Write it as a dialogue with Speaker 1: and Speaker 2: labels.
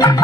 Speaker 1: Thank you.